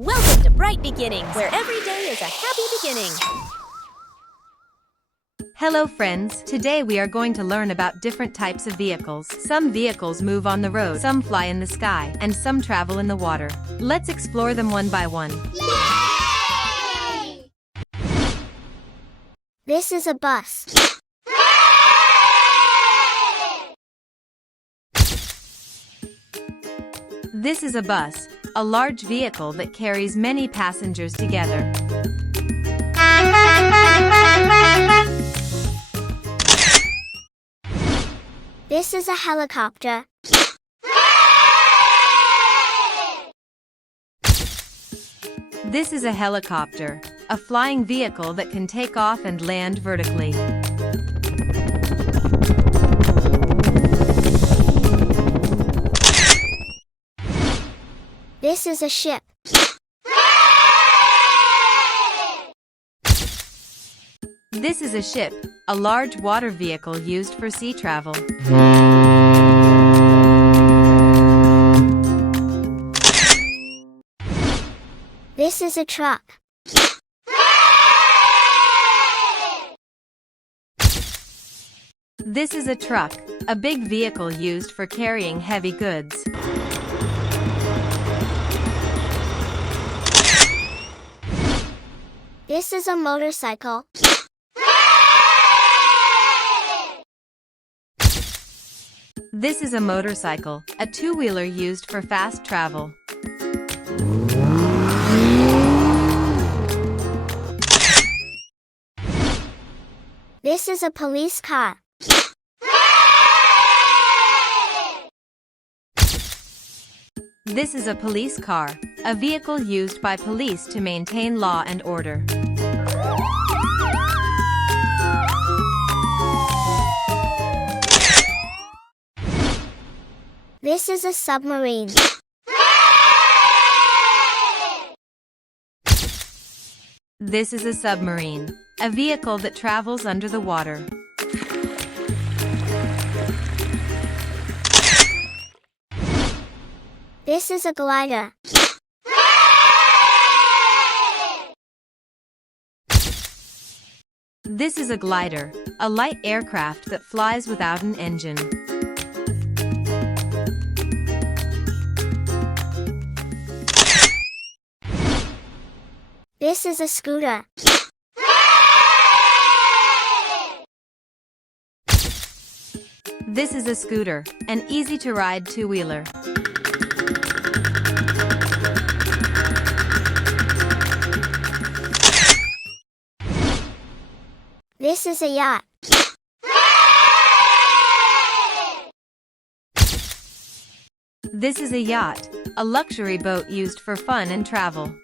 Welcome to Bright Beginnings, where every day is a happy beginning. Hello friends, today we are going to learn about different types of vehicles. Some vehicles move on the road, some fly in the sky, and some travel in the water. Let's explore them one by one. Yay! This is a bus. This is a bus, a large vehicle that carries many passengers together. This is a helicopter. This is a helicopter, a flying vehicle that can take off and land vertically. This is a ship. This is a ship, a large water vehicle used for sea travel. This is a truck. This is a truck, a big vehicle used for carrying heavy goods. This is a motorcycle. This is a motorcycle, a two-wheeler used for fast travel. This is a police car. This is a police car, a vehicle used by police to maintain law and order. This is a submarine. This is a submarine, a vehicle that travels under the water. This is a glider. This is a glider, a light aircraft that flies without an engine. This is a scooter. This is a scooter, an easy-to-ride two-wheeler. This is a yacht. This is a yacht, a luxury boat used for fun and travel.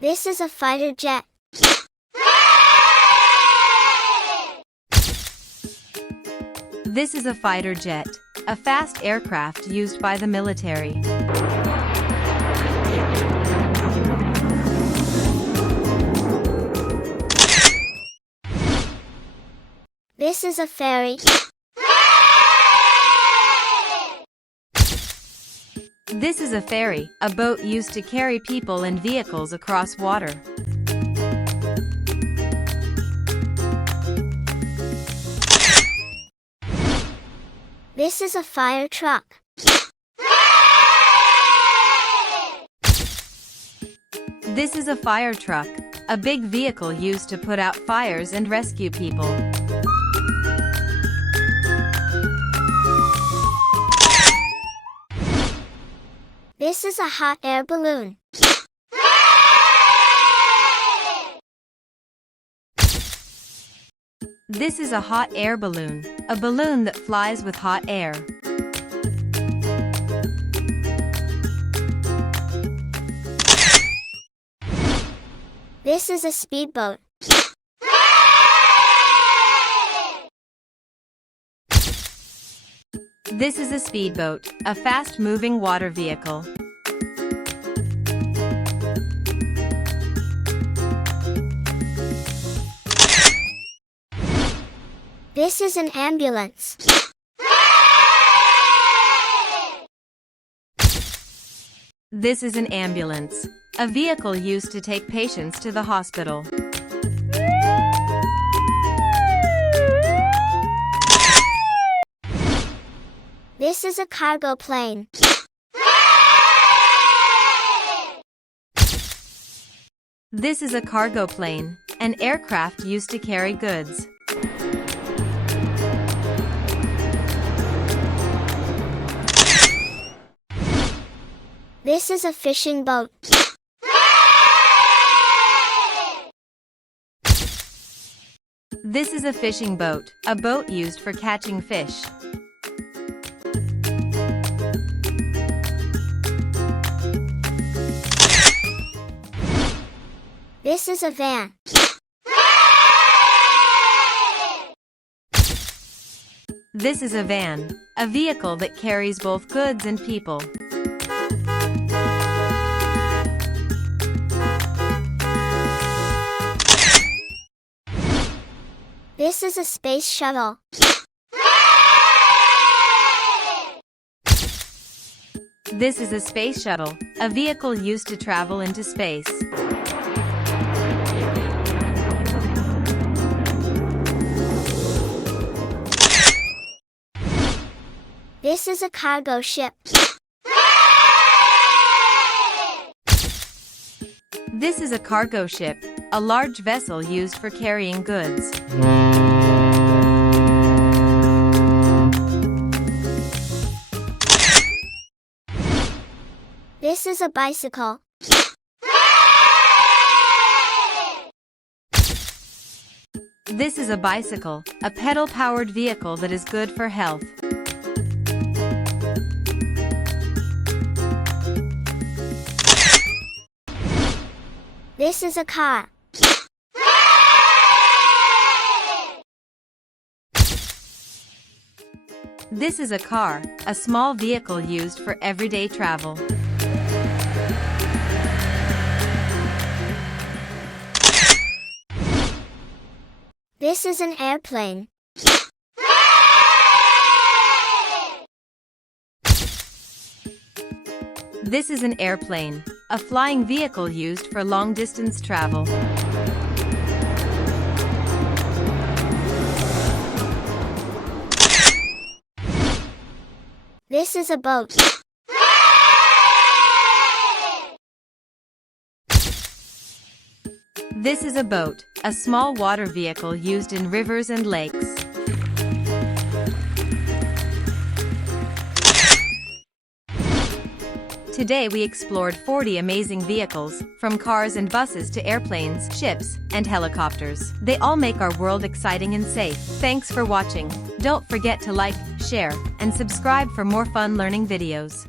This is a fighter jet. This is a fighter jet, a fast aircraft used by the military. This is a ferry. This is a ferry, a boat used to carry people and vehicles across water. This is a fire truck. This is a fire truck, a big vehicle used to put out fires and rescue people. This is a hot air balloon. This is a hot air balloon, a balloon that flies with hot air. This is a speedboat. This is a speedboat, a fast-moving water vehicle. This is an ambulance. This is an ambulance, a vehicle used to take patients to the hospital. This is a cargo plane. This is a cargo plane, an aircraft used to carry goods. This is a fishing boat. This is a fishing boat, a boat used for catching fish. This is a van. This is a van, a vehicle that carries both goods and people. This is a space shuttle. This is a space shuttle, a vehicle used to travel into space. This is a cargo ship. This is a cargo ship, a large vessel used for carrying goods. This is a bicycle. This is a bicycle, a pedal-powered vehicle that is good for health. This is a car. This is a car, a small vehicle used for everyday travel. This is an airplane. This is an airplane, a flying vehicle used for long-distance travel. This is a boat. This is a boat, a small water vehicle used in rivers and lakes. Today we explored 40 amazing vehicles, from cars and buses to airplanes, ships, and helicopters. They all make our world exciting and safe. Thanks for watching. Don't forget to like, share, and subscribe for more fun learning videos.